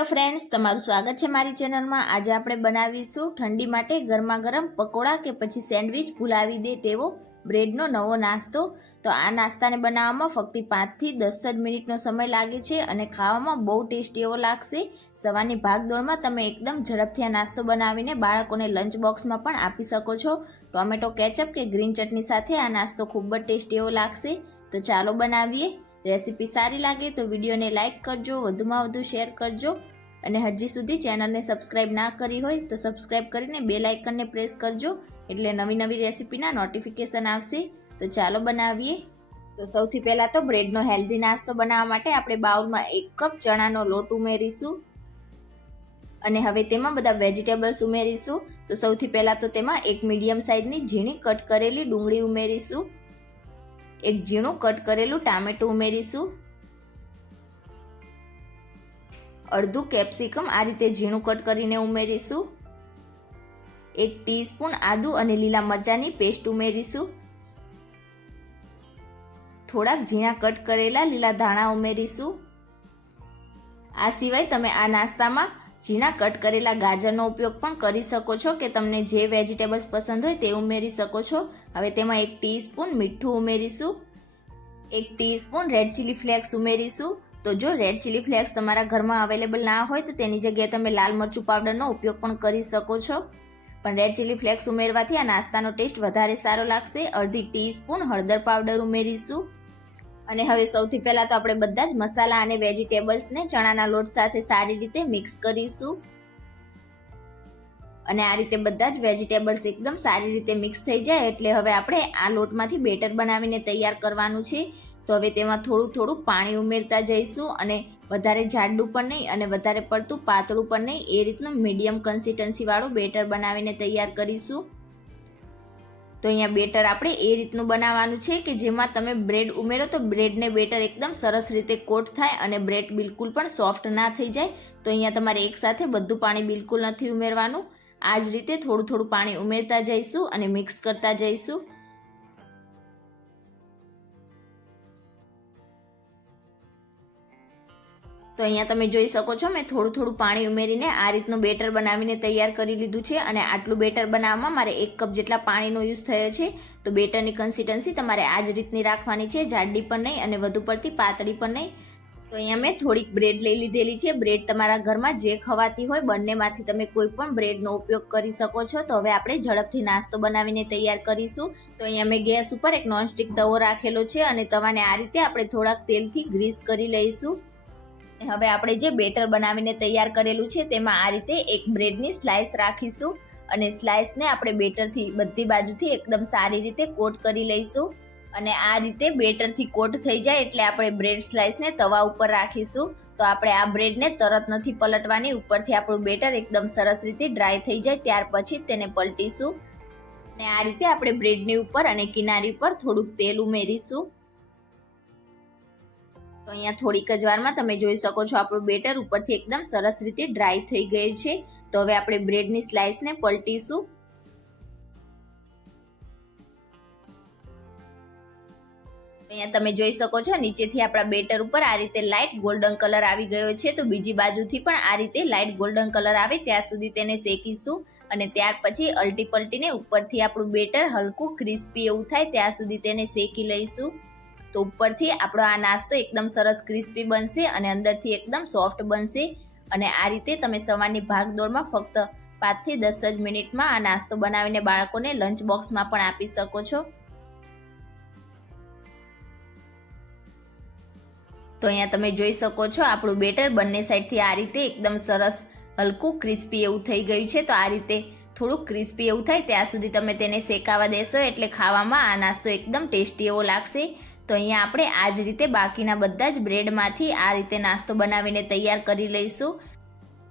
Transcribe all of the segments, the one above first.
Hello friends, તમારું સ્વાગત છે મારી ચેનલમાં। આજે આપણે બનાવીશું ઠંડી માટે ગરમા ગરમ પકોડા કે પછી સેન્ડવિચ ભૂલાવી દે તેવો બ્રેડનો નવો નાસ્તો। તો આ નાસ્તાને બનાવવામાં ફક્ત 5 થી 10 જ મિનિટનો સમય લાગે છે અને ખાવામાં બહુ ટેસ્ટી એવો લાગશે। સવારની ભાગદોડમાં તમે એકદમ ઝડપથી આ નાસ્તો બનાવીને બાળકોને લંચ બોક્સમાં પણ આપી શકો છો। ટોમેટો કેચઅપ કે ગ્રીન ચટણી સાથે આ નાસ્તો ખૂબ જ ટેસ્ટી એવો લાગશે। તો ચાલો બનાવીએ। રેસીપી સારી લાગે તો વિડીયોને લાઇક કરજો, વધુમાં વધુ શેર કરજો અને હજી સુધી ચેનલને સબસ્ક્રાઇબ ના કરી હોય તો સબસ્ક્રાઇબ કરીને બેલ આઇકનને પ્રેસ કરજો એટલે નવી નવી રેસીપીના નોટિફિકેશન આવશે। તો ચાલો બનાવીએ। તો સૌથી પહેલાં તો બ્રેડનો હેલ્ધી નાસ્તો બનાવવા માટે આપણે બાઉલમાં 1 કપ ચણાનો લોટ ઉમેરીશું અને હવે તેમાં બધા વેજીટેબલ્સ ઉમેરીશું। તો સૌથી પહેલાં તો તેમાં એક મીડિયમ સાઇઝની ઝીણી કટ કરેલી ડુંગળી ઉમેરીશું, એક ઝીણું કટ કરેલું ટામેટું ઉમેરીશું, અડધું કેપ્સિકમ આ રીતે ઝીણું કટ કરીને ઉમેરીશું, 1 ટીસ્પૂન આદુ અને લીલા મરચાંની પેસ્ટ ઉમેરીશું, થોડાક ઝીણા કટ કરેલા લીલા ધાણા ઉમેરીશું। આ સિવાય તમે આ નાસ્તામાં ઝીણા કટ કરેલા ગાજરનો ઉપયોગ પણ કરી શકો છો કે તમને જે વેજીટેબલ્સ પસંદ હોય તે ઉમેરી શકો છો। હવે તેમાં 1 ટીસ્પૂન મીઠું ઉમેરીશું, 1 ટીસ્પૂન રેડ ચીલી ફ્લેક્સ ઉમેરીશું। તો જો રેડ ચીલી ફ્લેક્સ તમારા ઘરમાં અવેલેબલ ના હોય તો તેની જગ્યાએ તમે લાલ મરચું પાવડરનો ઉપયોગ પણ કરી શકો છો, પણ રેડ ચીલી ફ્લેક્સ ઉમેરવાથી આ નાસ્તાનો ટેસ્ટ વધારે સારો લાગશે। અડધી ટીસ્પૂન હળદર પાવડર ઉમેરીશું અને હવે સૌથી પહેલાં તો આપણે બધા જ મસાલા અને વેજીટેબલ્સને ચણાના લોટ સાથે સારી રીતે મિક્સ કરીશું અને આ રીતે બધા જ વેજીટેબલ્સ એકદમ સારી રીતે મિક્સ થઈ જાય એટલે હવે આપણે આ લોટમાંથી બેટર બનાવીને તૈયાર કરવાનું છે। તો હવે તેમાં થોડું થોડું પાણી ઉમેરતા જઈશું અને વધારે જાડું પણ નહીં અને વધારે પડતું પાતળું પણ નહીં, એ રીતનું મીડિયમ કન્સિસ્ટન્સીવાળું બેટર બનાવીને તૈયાર કરીશું। તો અહીંયા બેટર આપણે એ રીતનું બનાવવાનું છે કે જેમાં તમે બ્રેડ ઉમેરો તો બ્રેડને બેટર એકદમ સરસ રીતે કોટ થાય અને બ્રેડ બિલકુલ પણ સોફ્ટ ના થઈ જાય। તો અહીંયા તમારે એકસાથે બધું પાણી બિલકુલ નથી ઉમેરવાનું, આ જ રીતે થોડું થોડું પાણી ઉમેરતા જઈશું અને મિક્સ કરતા જઈશું। તો અહીંયા તમે જોઈ શકો છો મેં થોડું થોડું પાણી ઉમેરીને આ રીતનું બેટર બનાવીને તૈયાર કરી લીધું છે અને આટલું બેટર બનાવવામાં મારે 1 કપ જેટલા પાણીનો યુઝ થયો છે। તો બેટરની કન્સિસ્ટન્સી તમારે આ જ રીતની રાખવાની છે, જાડી પણ નહીં અને વધુ પડતી પાતળી પણ નહીં। તો અહીંયા મેં થોડીક બ્રેડ લઈ લીધેલી છે, બ્રેડ તમારા ઘરમાં જે ખવાતી હોય બંનેમાંથી તમે કોઈ પણ બ્રેડનો ઉપયોગ કરી શકો છો। તો હવે આપણે ઝડપથી નાસ્તો બનાવીને તૈયાર કરીશું। તો અહીંયા મેં ગેસ ઉપર એક નોનસ્ટિક તવો રાખેલો છે અને તવાને આ રીતે આપણે થોડાક તેલથી ગ્રીસ કરી લઈશું। હવે આપણે જે બેટર બનાવીને તૈયાર કરેલું છે તેમાં આ રીતે એક બ્રેડની સ્લાઇસ રાખીશું અને સ્લાઇસને આપણે બેટરથી બધી બાજુથી એકદમ સારી રીતે કોટ કરી લઈશું અને આ રીતે બેટરથી કોટ થઈ જાય એટલે આપણે બ્રેડ સ્લાઇસને તવા ઉપર રાખીશું। તો આપણે આ બ્રેડને તરત નથી પલટવાની, ઉપરથી આપણું બેટર એકદમ સરસ રીતે ડ્રાય થઈ જાય ત્યાર પછી તેને પલટીશું અને આ રીતે આપણે બ્રેડની ઉપર અને કિનારી પર થોડુંક તેલ ઉમેરીશું। તો અહીંયા થોડીક જ વારમાં તમે જોઈ શકો છો આપણું બેટર ઉપરથી એકદમ સરસ રીતે ડ્રાય થઈ ગયું છે। તો હવે આપણે બ્રેડની સ્લાઇસને પલટીશું। અહીંયા તમે જોઈ શકો છો નીચેથી આપણા બેટર ઉપર આ રીતે લાઇટ ગોલ્ડન કલર આવી ગયો છે। તો બીજી બાજુથી પણ આ રીતે લાઇટ ગોલ્ડન કલર આવે ત્યાં સુધી તેને શેકીશું અને ત્યાર પછી અલટી પલટીને ઉપરથી આપણું બેટર હલકું ક્રિસ્પી એવું થાય ત્યાં સુધી તેને શેકી લઈશું। તો ઉપરથી આપણો આ નાસ્તો એકદમ સરસ ક્રિસ્પી બનશે અને અંદરથી એકદમ સોફ્ટ બનશે અને આ રીતે તમે સવારની ભાગદોડમાં ફક્ત 5 થી 10 જ મિનિટમાં આ નાસ્તો બનાવીને બાળકોને લંચ બોક્સમાં પણ આપી શકો છો। તો અહીંયા તમે જોઈ શકો છો આપણું બેટર બંને સાઈડથી આ રીતે એકદમ સરસ હલકું ક્રિસ્પી એવું થઈ ગયું છે। તો આ રીતે થોડુંક ક્રિસ્પી એવું થાય ત્યાં સુધી તમે તેને શેકાવા દેશો એટલે ખાવામાં આ નાસ્તો એકદમ ટેસ્ટી એવો લાગશે। તો અહીંયા આપણે આ જ રીતે બાકીના બધા જ બ્રેડમાંથી આ રીતે નાસ્તો બનાવીને તૈયાર કરી લઈશું।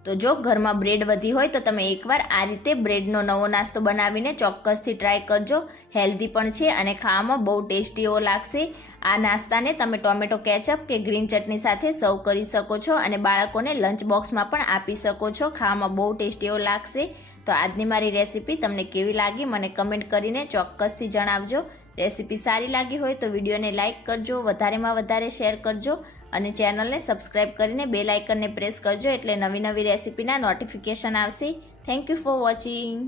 તો જો ઘરમાં બ્રેડ વધી હોય તો તમે એકવાર આ રીતે બ્રેડનો નવો નાસ્તો બનાવીને ચોક્કસથી ટ્રાય કરજો, હેલ્ધી પણ છે અને ખાવામાં બહુ ટેસ્ટી એવો લાગશે। આ નાસ્તાને તમે ટોમેટો કેચઅપ કે ગ્રીન ચટણી સાથે સર્વ કરી શકો છો અને બાળકોને લંચ બોક્સમાં પણ આપી શકો છો, ખાવામાં બહુ ટેસ્ટી એવો લાગશે। તો આજની મારી રેસીપી તમને કેવી લાગી મને કમેન્ટ કરીને ચોક્કસથી જણાવજો। રેસીપી સારી લાગી હોય તો વિડીયોને લાઇક કરજો, વધારેમાં વધારે શેર કરજો અને ચેનલને સબસ્ક્રાઈબ કરીને બેલ આઇકનને પ્રેસ કરજો એટલે નવી નવી રેસીપીના નોટિફિકેશન આવશે. Thank you for watching.